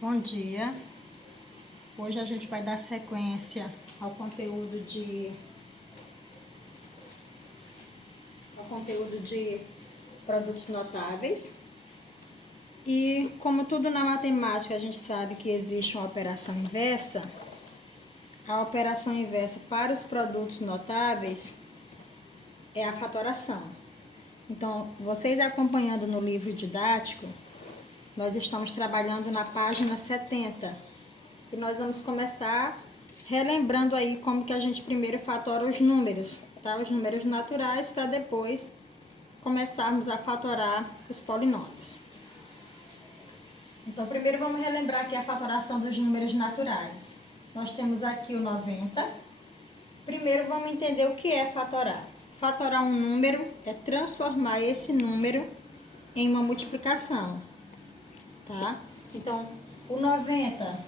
Bom dia. Hoje a gente vai dar sequência ao conteúdo de produtos notáveis. E como tudo na matemática, a gente sabe que existe uma operação inversa. A operação inversa para os produtos notáveis é a fatoração. Então, vocês acompanhando no livro didático, nós estamos trabalhando na página 70 e nós vamos começar relembrando aí como que a gente primeiro fatora os números, tá? Os números naturais, para depois começarmos a fatorar os polinômios. Então, primeiro vamos relembrar aqui a fatoração dos números naturais. Nós temos aqui o 90. Primeiro vamos entender o que é fatorar. Fatorar um número é transformar esse número em uma multiplicação, tá? Então, o 90,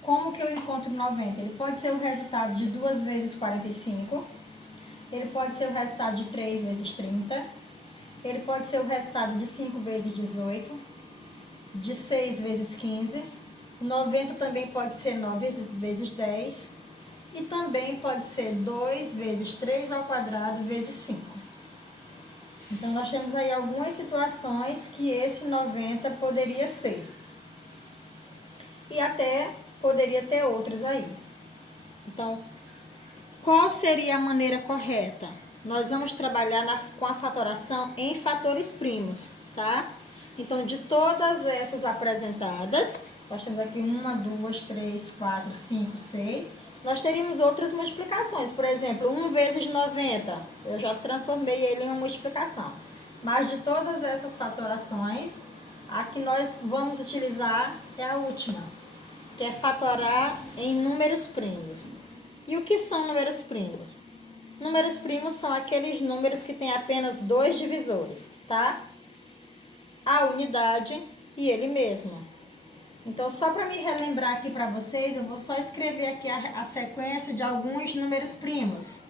como que eu encontro o 90? Ele pode ser o resultado de 2 vezes 45, ele pode ser o resultado de 3 vezes 30, ele pode ser o resultado de 5 vezes 18, de 6 vezes 15, o 90 também pode ser 9 vezes 10, e também pode ser 2 vezes 3 ao quadrado vezes 5. Então, nós temos aí algumas situações que esse 90 poderia ser. E até poderia ter outros aí. Então, qual seria a maneira correta? Nós vamos trabalhar com a fatoração em fatores primos, tá? Então, de todas essas apresentadas, nós temos aqui 1, 2, 3, 4, 5, 6. Nós teríamos outras multiplicações. Por exemplo, 1 vezes 90. Eu já transformei ele em uma multiplicação. Mas de todas essas fatorações, a que nós vamos utilizar é a última, que é fatorar em números primos. E o que são números primos? Números primos são aqueles números que têm apenas 2 divisores, tá? A unidade e ele mesmo. Então, só para me relembrar aqui para vocês, eu vou só escrever aqui a sequência de alguns números primos.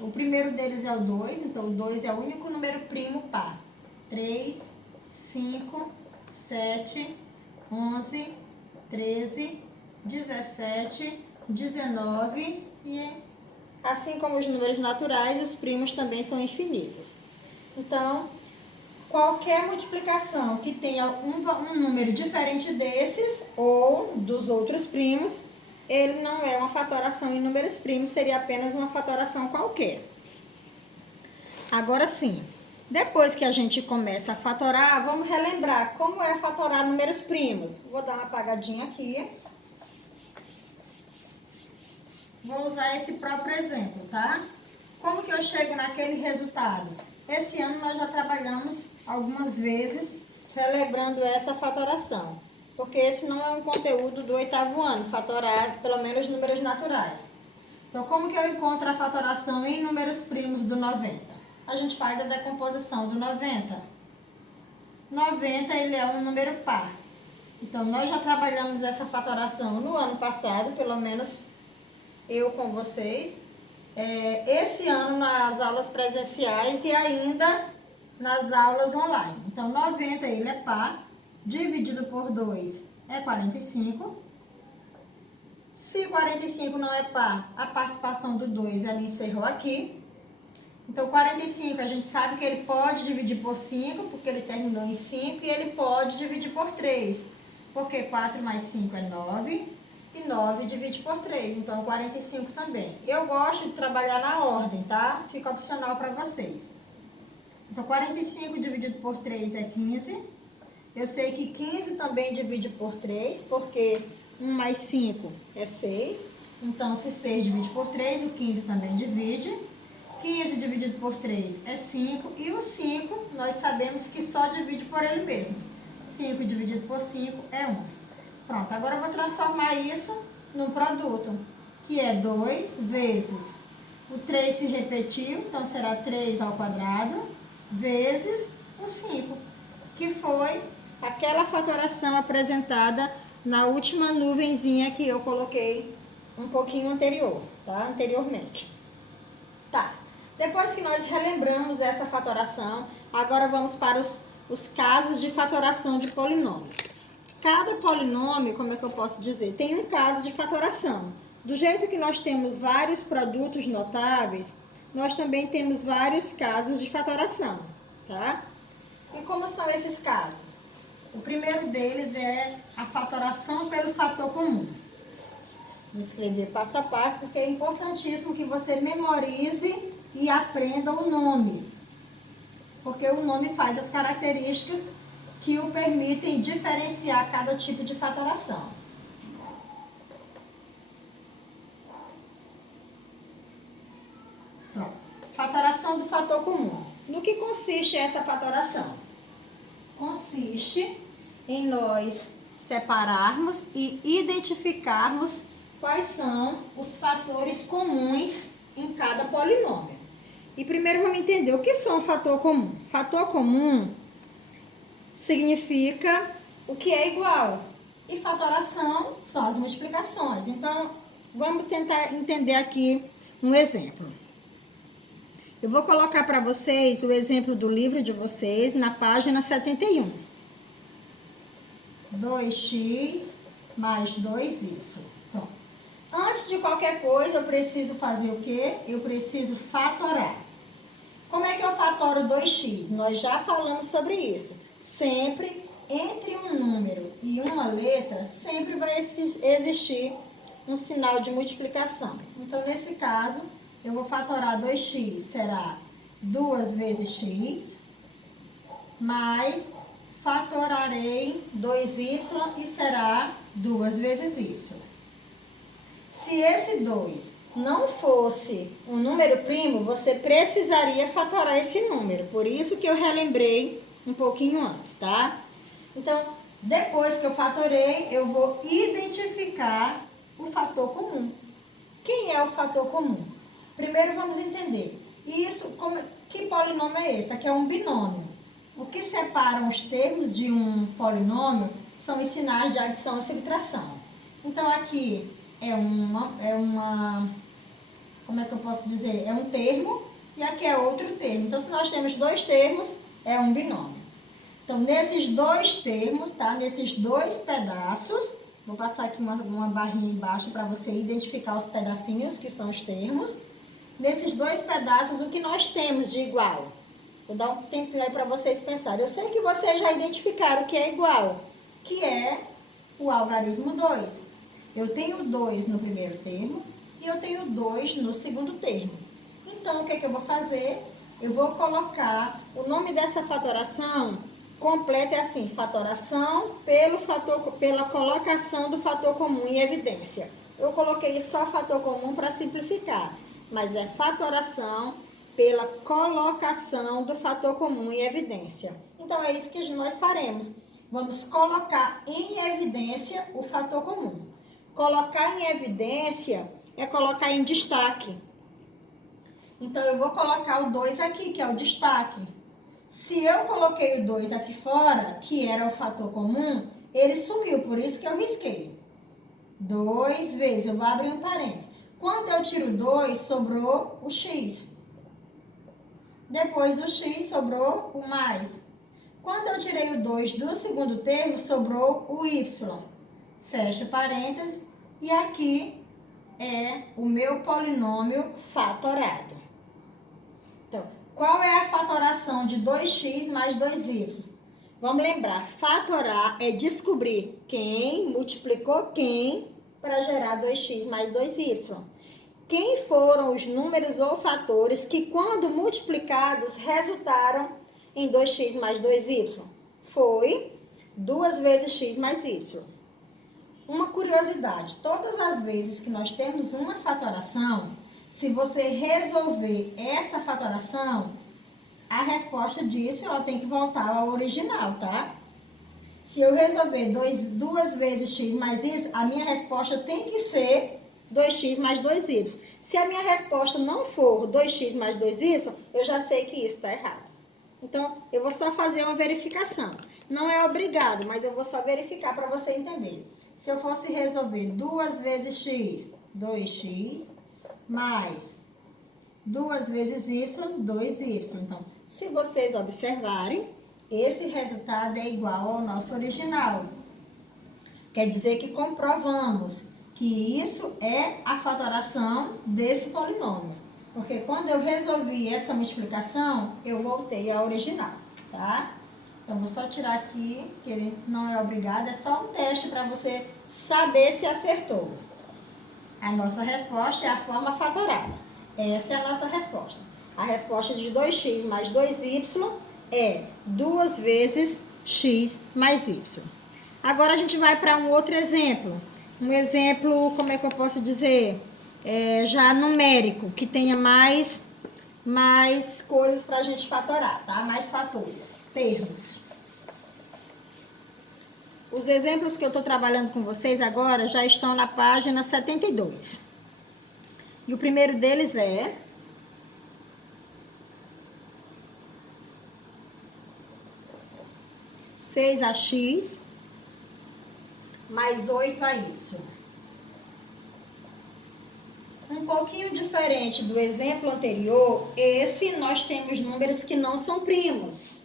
O primeiro deles é o 2, então o 2 é o único número primo par. 3, 5, 7, 11, 13, 17, 19 e assim como os números naturais, os primos também são infinitos. Então, qualquer multiplicação que tenha um número diferente desses ou dos outros primos, ele não é uma fatoração em números primos, seria apenas uma fatoração qualquer. Agora sim, depois que a gente começa a fatorar, vamos relembrar como é fatorar números primos. Vou dar uma apagadinha aqui. Vou usar esse próprio exemplo, tá? Como que eu chego naquele resultado? Esse ano nós já trabalhamos algumas vezes relembrando essa fatoração, porque esse não é um conteúdo do 8º ano, fatorar pelo menos números naturais. Então, como que eu encontro a fatoração em números primos do 90? A gente faz a decomposição do 90. 90, ele é um número par. Então, nós já trabalhamos essa fatoração no ano passado, pelo menos eu com vocês. Esse ano nas aulas presenciais e ainda nas aulas online. Então, 90 ele é par, dividido por 2 é 45. Se 45 não é par, a participação do 2 ela encerrou aqui. Então, 45 a gente sabe que ele pode dividir por 5, porque ele terminou em 5, e ele pode dividir por 3, porque 4 mais 5 é 9. E 9 divide por 3, então 45 também. Eu gosto de trabalhar na ordem, tá? Fica opcional para vocês. Então, 45 dividido por 3 é 15. Eu sei que 15 também divide por 3, porque 1 mais 5 é 6. Então, se 6 divide por 3, o 15 também divide. 15 dividido por 3 é 5. E o 5, nós sabemos que só divide por ele mesmo. 5 dividido por 5 é 1. Pronto, agora eu vou transformar isso num produto, que é 2 vezes o 3 se repetiu, então será 3 ao quadrado, vezes o 5, que foi aquela fatoração apresentada na última nuvenzinha que eu coloquei um pouquinho anteriormente. Tá, depois que nós relembramos essa fatoração, agora vamos para os casos de fatoração de polinômios. Cada polinômio, como é que eu posso dizer, tem um caso de fatoração. Do jeito que nós temos vários produtos notáveis, nós também temos vários casos de fatoração, tá? E como são esses casos? O primeiro deles é a fatoração pelo fator comum. Vou escrever passo a passo, porque é importantíssimo que você memorize e aprenda o nome. Porque o nome faz as características que o permitem diferenciar cada tipo de fatoração. Pronto. Fatoração do fator comum. No que consiste essa fatoração? Consiste em nós separarmos e identificarmos quais são os fatores comuns em cada polinômio. E primeiro vamos entender o que são fator comum. Fator comum significa o que é igual. E fatoração são as multiplicações. Então, vamos tentar entender aqui um exemplo. Eu vou colocar para vocês o exemplo do livro de vocês na página 71. 2x mais 2y. Então, antes de qualquer coisa, eu preciso fazer o quê? Eu preciso fatorar. Como é que eu fatoro 2x? Nós já falamos sobre isso. Sempre entre um número e uma letra, sempre vai existir um sinal de multiplicação. Então, nesse caso, eu vou fatorar 2x, será 2 vezes x, mais fatorarei 2y e será 2 vezes y. Se esse 2 não fosse um número primo, você precisaria fatorar esse número. Por isso que eu relembrei um pouquinho antes, tá? Então, depois que eu fatorei, eu vou identificar o fator comum. Quem é o fator comum? Primeiro vamos entender. Que polinômio é esse? Aqui é um binômio. O que separam os termos de um polinômio são os sinais de adição e subtração. Então, aqui como é que eu posso dizer? É um termo e aqui é outro termo. Então, se nós temos dois termos, é um binômio. Então, nesses dois termos, tá? Nesses dois pedaços, vou passar aqui uma barrinha embaixo para você identificar os pedacinhos, que são os termos. Nesses dois pedaços, o que nós temos de igual? Vou dar um tempinho aí para vocês pensarem. Eu sei que vocês já identificaram o que é igual, que é o algarismo 2. Eu tenho 2 no primeiro termo e eu tenho 2 no segundo termo. Então, o que é que eu vou fazer? Eu vou colocar o nome dessa fatoração completa é assim, fatoração pela colocação do fator comum em evidência. Eu coloquei só fator comum para simplificar, mas é fatoração pela colocação do fator comum em evidência. Então, é isso que nós faremos. Vamos colocar em evidência o fator comum. Colocar em evidência é colocar em destaque. Então, eu vou colocar o 2 aqui, que é o destaque. Se eu coloquei o 2 aqui fora, que era o fator comum, ele sumiu, por isso que eu risquei. 2 vezes, eu vou abrir um parênteses. Quando eu tiro 2, sobrou o x. Depois do x, sobrou o mais. Quando eu tirei o 2 do segundo termo, sobrou o y. Fecha parênteses. E aqui é o meu polinômio fatorado. Então, qual é a fatoração de 2x mais 2y? Vamos lembrar, fatorar é descobrir quem multiplicou quem para gerar 2x mais 2y. Quem foram os números ou fatores que, quando multiplicados, resultaram em 2x mais 2y? Foi 2 vezes x mais y. Uma curiosidade, todas as vezes que nós temos uma fatoração, se você resolver essa fatoração, a resposta disso ela tem que voltar ao original, tá? Se eu resolver 2 vezes x mais y, a minha resposta tem que ser 2x mais 2y. Se a minha resposta não for 2x mais 2y, eu já sei que isso está errado. Então, eu vou só fazer uma verificação. Não é obrigado, mas eu vou só verificar para você entender. Se eu fosse resolver 2 vezes x, 2x, mais 2 vezes y, 2y. Então, se vocês observarem, esse resultado é igual ao nosso original. Quer dizer que comprovamos que isso é a fatoração desse polinômio. Porque quando eu resolvi essa multiplicação, eu voltei ao original, tá? Então, vou só tirar aqui, que ele não é obrigado, é só um teste para você saber se acertou. A nossa resposta é a forma fatorada. Essa é a nossa resposta. A resposta de 2x mais 2y é 2 vezes x mais y. Agora a gente vai para um outro exemplo. Um exemplo, como é que eu posso dizer? Já numérico, que tenha mais coisas para a gente fatorar, tá? Mais fatores, termos. Os exemplos que eu estou trabalhando com vocês agora já estão na página 72. E o primeiro deles é 6ax mais 8ay. Um pouquinho diferente do exemplo anterior, esse nós temos números que não são primos.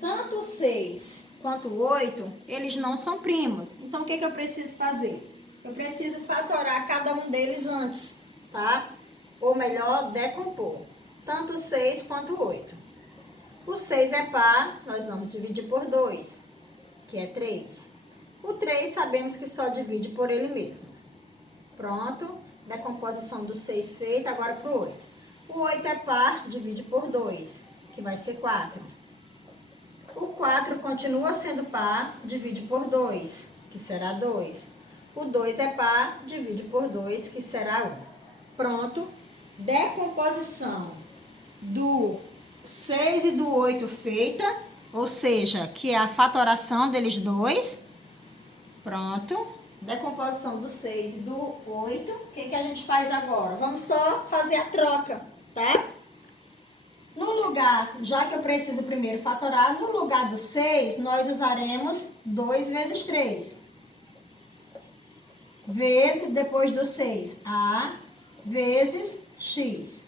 Tanto o 6 quanto o 8, eles não são primos. Então, o que eu preciso fazer? Eu preciso fatorar cada um deles antes, tá? Ou melhor, decompor. Tanto o 6 quanto o 8. O 6 é par, nós vamos dividir por 2, que é 3. O 3 sabemos que só divide por ele mesmo. Pronto, decomposição do 6 feita, agora para o 8. O 8 é par, divide por 2, que vai ser 4. O 4 continua sendo par, divide por 2, que será 2. O 2 é par, divide por 2, que será 1. Pronto, decomposição do 6 e do 8 feita, ou seja, que é a fatoração deles dois. Pronto, decomposição do 6 e do 8. O que a gente faz agora? Vamos só fazer a troca, tá? No lugar, já que eu preciso primeiro fatorar, no lugar do 6, nós usaremos 2 vezes 3. Vezes, depois do 6, A, vezes X.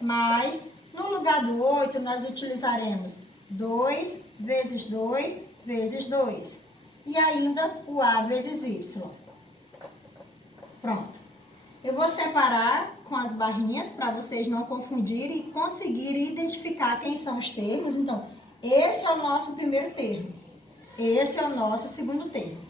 Mais, no lugar do 8, nós utilizaremos 2 vezes 2 vezes 2. E ainda o A vezes Y. Pronto. Eu vou separar com as barrinhas para vocês não confundirem e conseguirem identificar quem são os termos. Então, esse é o nosso primeiro termo. Esse é o nosso segundo termo.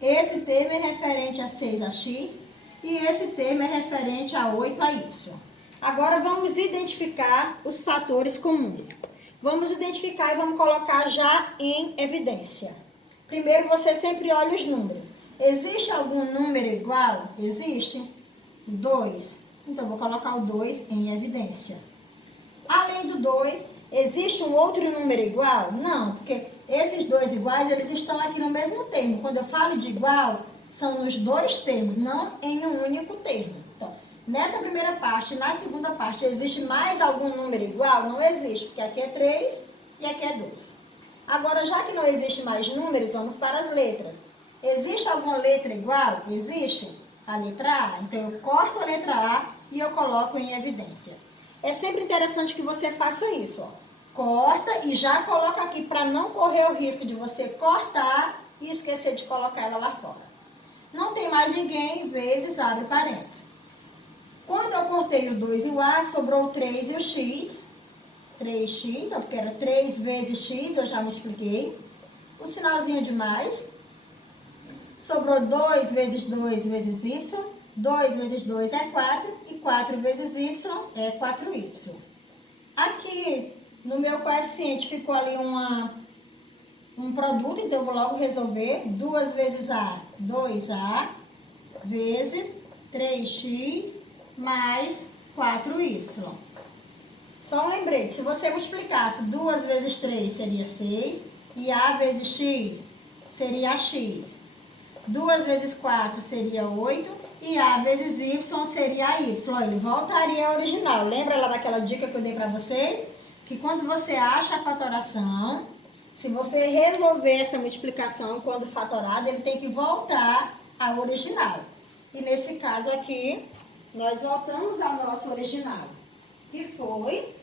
Esse termo é referente a 6ax e esse termo é referente a 8ay. Agora, vamos identificar os fatores comuns. Vamos identificar e vamos colocar já em evidência. Primeiro, você sempre olha os números. Existe algum número igual? Existe? 2. Então, vou colocar o 2 em evidência. Além do 2, existe um outro número igual? Não, porque esses dois iguais, eles estão aqui no mesmo termo. Quando eu falo de igual, são nos dois termos, não em um único termo. Então, nessa primeira parte, na segunda parte, existe mais algum número igual? Não existe, porque aqui é 3 e aqui é 2. Agora, já que não existe mais números, vamos para as letras. Existe alguma letra igual? Existe? A letra A. Então, eu corto a letra A e eu coloco em evidência. É sempre interessante que você faça isso, ó. Corta e já coloca aqui para não correr o risco de você cortar e esquecer de colocar ela lá fora. Não tem mais ninguém, vezes, abre parênteses. Quando eu cortei o 2 e o A, sobrou o 3 e o X. 3x, porque era 3 vezes x, eu já multipliquei. O sinalzinho de mais. Sobrou 2 vezes 2 vezes y. 2 vezes 2 é 4. E 4 vezes y é 4y. Aqui, no meu coeficiente, ficou ali um produto, então eu vou logo resolver. 2 vezes a, 2a, vezes 3x mais 4y. Só um lembrete, se você multiplicasse 2 vezes 3 seria 6, e a vezes x seria x. 2 vezes 4 seria 8, e a vezes y seria y. Ele voltaria ao original. Lembra lá daquela dica que eu dei para vocês? Que quando você acha a fatoração, se você resolver essa multiplicação quando fatorado, ele tem que voltar ao original. E nesse caso aqui, nós voltamos ao nosso original, que foi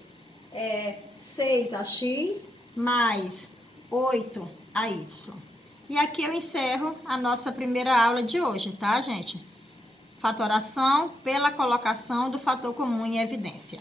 6ax mais 8ay. E aqui eu encerro a nossa primeira aula de hoje, tá, gente? Fatoração pela colocação do fator comum em evidência.